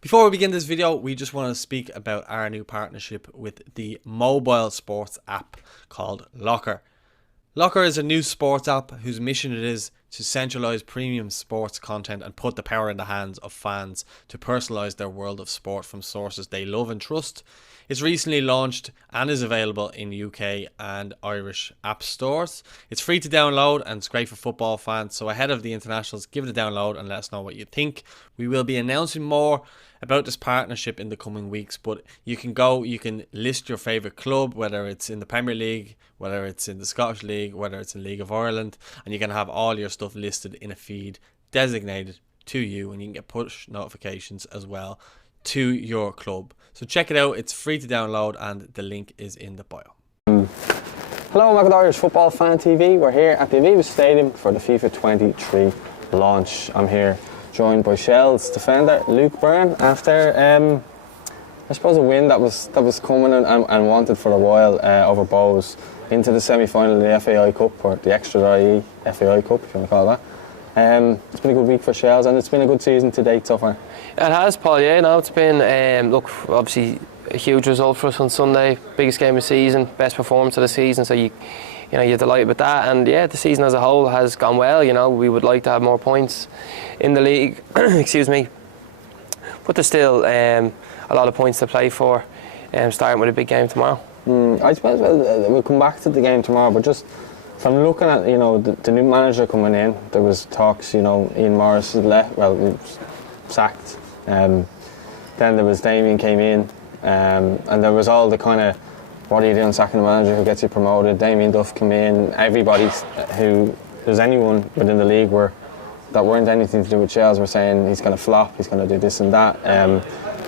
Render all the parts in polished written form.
Before we begin this video, we just want to speak about our new partnership with the mobile sports app called Locker. Locker is a new sports app whose mission it is to centralise premium sports content and put the power in the hands of fans to personalise their world of sport from sources they love and trust. It's recently launched and is available in UK and Irish app stores. It's free to download and it's great for football fans, so ahead of the internationals, give it a download and let us know what you think. We will be announcing more about this partnership in the coming weeks, but you can list your favourite club, whether it's in the Premier League, whether it's in the Scottish League, whether it's in League of Ireland, and you can have all your stuff listed in a feed designated to you, and you can get push notifications as well to your club. So check it out, it's free to download and the link is in the bio. Hello, welcome to Irish Football Fan TV. We're here at the Aviva Stadium for the FIFA 23 launch. I'm here joined by Shell's defender Luke Byrne after I suppose a win that was coming and wanted for a while over Bows into the semi-final of the FAI Cup, or the extra IE FAI Cup if you want to call it that. It's been a good week for Shells and it's been a good season to date so far. It has, Paul, yeah. No, it's been, look, obviously a huge result for us on Sunday. Biggest game of the season, best performance of the season, so you're delighted with that. And yeah, the season as a whole has gone well. You know, we would like to have more points in the league, excuse me. But there's still a lot of points to play for, starting with a big game tomorrow. I suppose we'll come back to the game tomorrow, but just from looking at, you know, the new manager coming in, there was talks, you know, Ian Morris had left, well, he was sacked. Then there was Damien came in, and there was all the kind of, what are you doing sacking the manager, who gets you promoted? Damien Duff came in, everybody who, there's anyone within the league that weren't anything to do with Shells were saying he's going to flop, he's going to do this and that.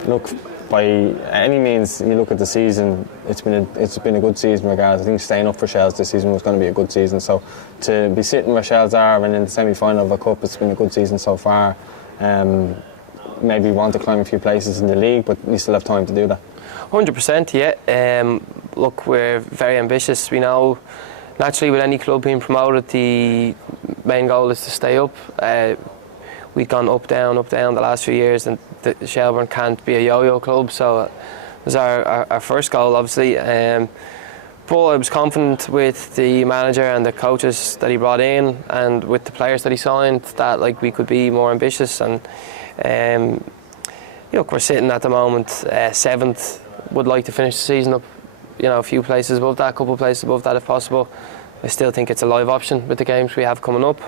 Look, by any means you look at the season, it's been a good season regardless. I think staying up for Shells this season was going to be a good season, so to be sitting where Shells are and in the semi-final of a cup, it's been a good season so far. Maybe want to climb a few places in the league, but you still have time to do that. 100%, yeah. Look, we're very ambitious. We know naturally with any club being promoted, the main goal is to stay up. We've gone up down the last few years, and Shelbourne can't be a yo-yo club, so it was our first goal, obviously. But I was confident with the manager and the coaches that he brought in, and with the players that he signed, that like we could be more ambitious. And look, we're sitting at the moment 7th. Would like to finish the season up, you know, a few places above that, a couple of places above that if possible. I still think it's a live option with the games we have coming up.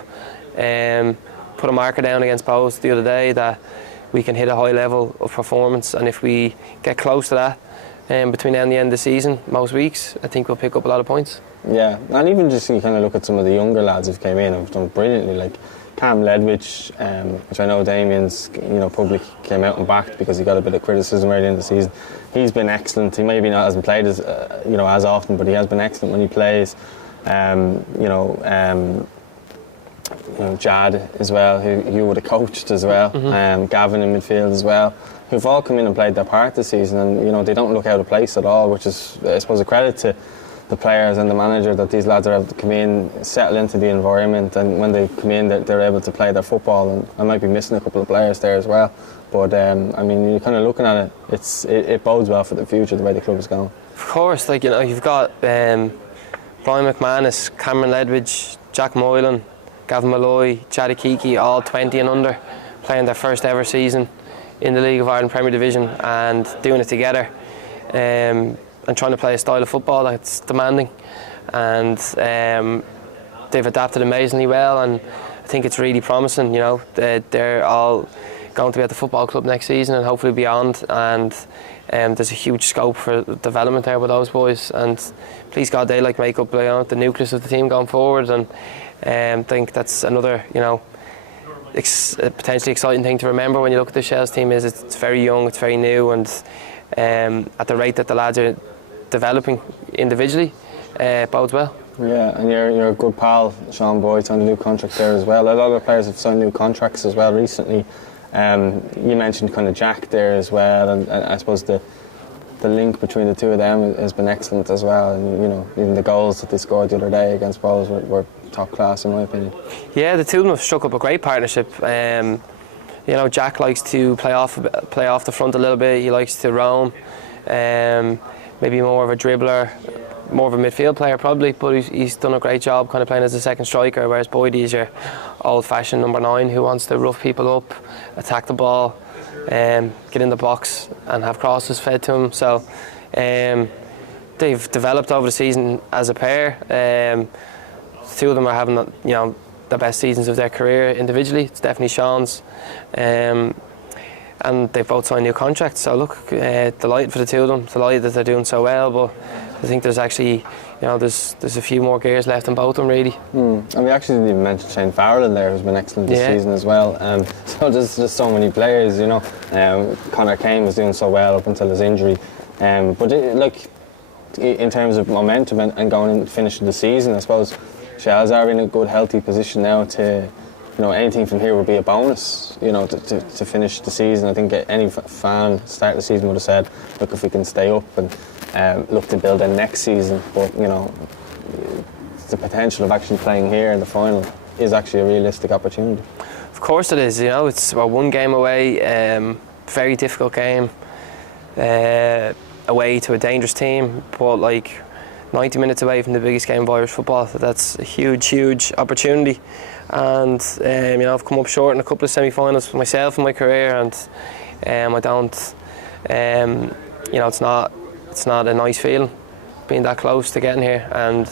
Put a marker down against Bows the other day that we can hit a high level of performance, and if we get close to that between now and the end of the season, most weeks, I think we'll pick up a lot of points. Yeah, and even just you kind of look at some of the younger lads who've came in and have done brilliantly, like Cam Ledwich, which I know Damien's, you know, public came out and backed because he got a bit of criticism early in the season. He's been excellent. He maybe hasn't played as often, but he has been excellent when he plays. Jad as well, who would have coached as well. Gavin in midfield as well, who've all come in and played their part this season, and you know they don't look out of place at all, which is, I suppose, a credit to the players and the manager that these lads are able to come in, settle into the environment, and when they come in they're able to play their football. And I might be missing a couple of players there as well, but I mean, you're kind of looking at it, it bodes well for the future, the way the club is going. Of course, like, you know, you've got Brian McManus, Cameron Ledwidge, Jack Moylan, Gavin Malloy, Chad Akiki, all 20 and under, playing their first ever season in the League of Ireland Premier Division and doing it together, and trying to play a style of football that's demanding, and they've adapted amazingly well, and I think it's really promising. You know, they're all going to be at the football club next season and hopefully beyond, and there's a huge scope for development there with those boys, and please God they make up the nucleus of the team going forward. And I think that's another, you know, potentially exciting thing to remember when you look at the Shells team is it's very young, it's very new, and at the rate that the lads are developing individually, bodes well. Yeah, and you're a good pal, Sean Boyd, on a new contract there as well. A lot of players have signed new contracts as well recently. You mentioned kind of Jack there as well, and I suppose the link between the two of them has been excellent as well. And you know, even the goals that they scored the other day against Bowes were top class in my opinion. Yeah, the two of them have struck up a great partnership. You know, Jack likes to play off the front a little bit. He likes to roam. Maybe more of a dribbler, more of a midfield player probably, but he's done a great job kind of playing as a second striker, whereas Boydie is your old-fashioned number 9 who wants to rough people up, attack the ball, get in the box and have crosses fed to him. So they've developed over the season as a pair. The two of them are having, you know, the best seasons of their career individually. It's definitely Sean's. And they've both signed new contracts, so look, delighted for the two of them, delighted that they're doing so well, but I think there's actually, you know, there's a few more gears left in both of them really. And we actually didn't even mention Shane Farrell in there, who's been excellent this season as well. So there's just so many players, you know. Connor Kane was doing so well up until his injury, but in terms of momentum and going and finishing the season, I suppose Shells are in a good healthy position now to, you know, anything from here would be a bonus, you know, to finish the season. I think any fan start the season would have said, look, if we can stay up and look to build in next season. But, you know, the potential of actually playing here in the final is actually a realistic opportunity. Of course it is, you know, it's about one game away, very difficult game, away to a dangerous team, but like 90 minutes away from the biggest game of Irish football. That's a huge opportunity. And you know, I've come up short in a couple of semi-finals for myself in my career, and I don't, you know, it's not a nice feeling being that close to getting here. And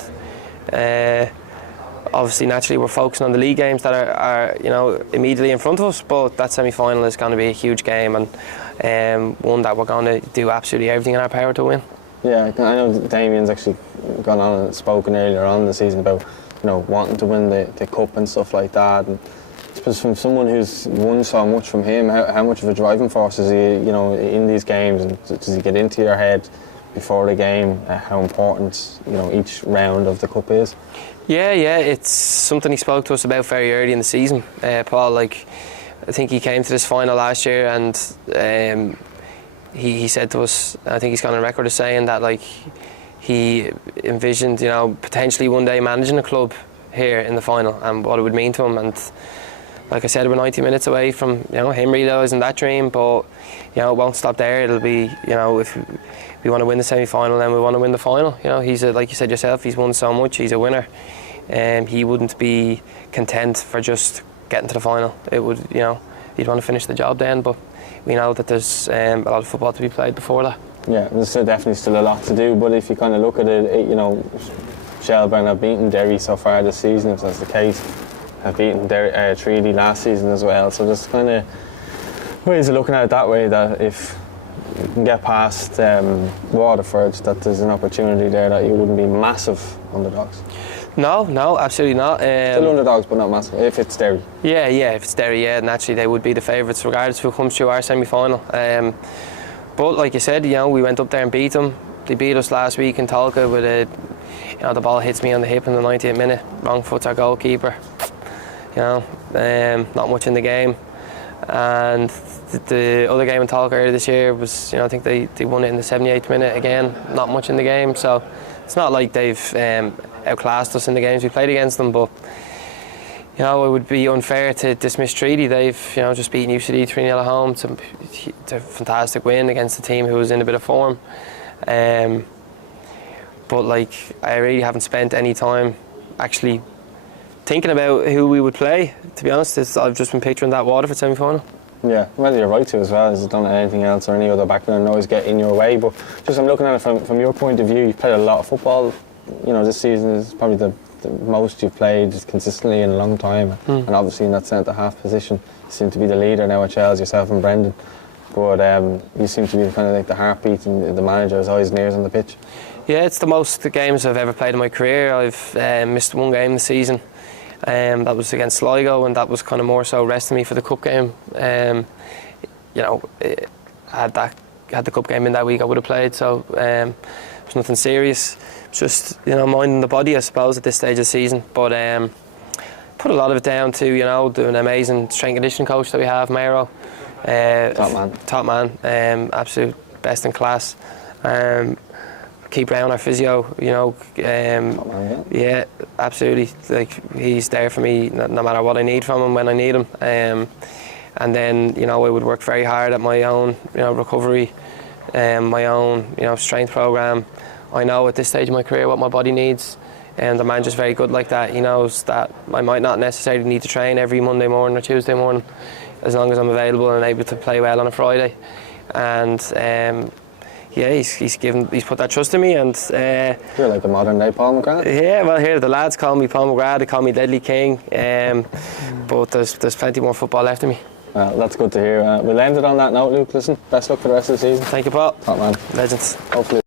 obviously, naturally, we're focusing on the league games that are you know, immediately in front of us. But that semi-final is going to be a huge game, and one that we're going to do absolutely everything in our power to win. Yeah, I know Damien's actually gone on and spoken earlier on in the season about, you know, wanting to win the cup and stuff like that. And I suppose from someone who's won so much from him, how much of a driving force is he, you know, in these games, and does he get into your head before the game how important, you know, each round of the cup is? Yeah, it's something he spoke to us about very early in the season, Paul. Like, I think he came to this final last year, and he said to us, I think he's gone on record as saying that, like, he envisioned, you know, potentially one day managing a club here in the final and what it would mean to him. And like I said, we're 90 minutes away from, you know, him realising that dream, but, you know, it won't stop there. It'll be, you know, if we want to win the semi-final, then we want to win the final. You know, like you said yourself, he's won so much, he's a winner. He wouldn't be content for just getting to the final. It would, you know, he'd want to finish the job then, but we know that there's a lot of football to be played before that. Yeah, there's definitely still a lot to do, but if you kind of look at it, you know, Shelbourne have beaten Derry so far this season, if that's the case. Have beaten Treaty last season as well, so there's kind of ways of looking at it that way, that if you can get past Waterford, that there's an opportunity there that you wouldn't be massive underdogs. No, absolutely not. Still underdogs, but not massive, if it's Derry. Yeah, if it's Derry, naturally they would be the favourites regardless of who comes through our semi-final. But like you said, you know, we went up there and beat them. They beat us last week in Tolka with you know, the ball hits me on the hip in the 90th minute. Wrong foot's our goalkeeper. You know, not much in the game. And the other game in Tolka earlier this year was, you know, I think they won it in the 78th minute again. Not much in the game, so it's not like they've outclassed us in the games we played against them. But you know, it would be unfair to dismiss Treaty. They've, you know, just beaten UCD 3-0 at home. It's a fantastic win against a team who was in a bit of form. But like, I really haven't spent any time actually thinking about who we would play. To be honest, I've just been picturing that Waterford semi-final. Yeah, well, you're right to as well. As don't let anything else or any other background noise get in your way. But just I'm looking at it from your point of view. You've played a lot of football. You know, this season is probably the most you've played consistently in a long time, and obviously in that centre half position you seem to be the leader now at Chelsea, yourself and Brendan, but you seem to be kind of like the heartbeat and the manager's eyes and ears on the pitch. Yeah, it's the most games I've ever played in my career. I've missed one game this season, that was against Sligo, and that was kind of more so resting me for the cup game. You know, had the cup game in that week I would have played, so it was nothing serious. Just, you know, minding the body, I suppose, at this stage of the season. But put a lot of it down to, you know, an amazing strength and conditioning coach that we have, Mero. Top man, absolute best in class. Keep Brown, our physio, you know, yeah, absolutely. Like, he's there for me no matter what I need from him when I need him. and then I would work very hard at my own recovery, my own strength program. I know at this stage of my career what my body needs, and the manager's very good like that. He knows that I might not necessarily need to train every Monday morning or Tuesday morning, as long as I'm available and able to play well on a Friday. And he's put that trust in me, and you're like the modern day Paul McGrath. Yeah, well, here the lads call me Paul McGrath, they call me Deadly King, but there's plenty more football left in me. Well, that's good to hear. We'll end it on that note, Luke. Listen, best luck for the rest of the season. Thank you, Paul. Top man. Legends. Hopefully.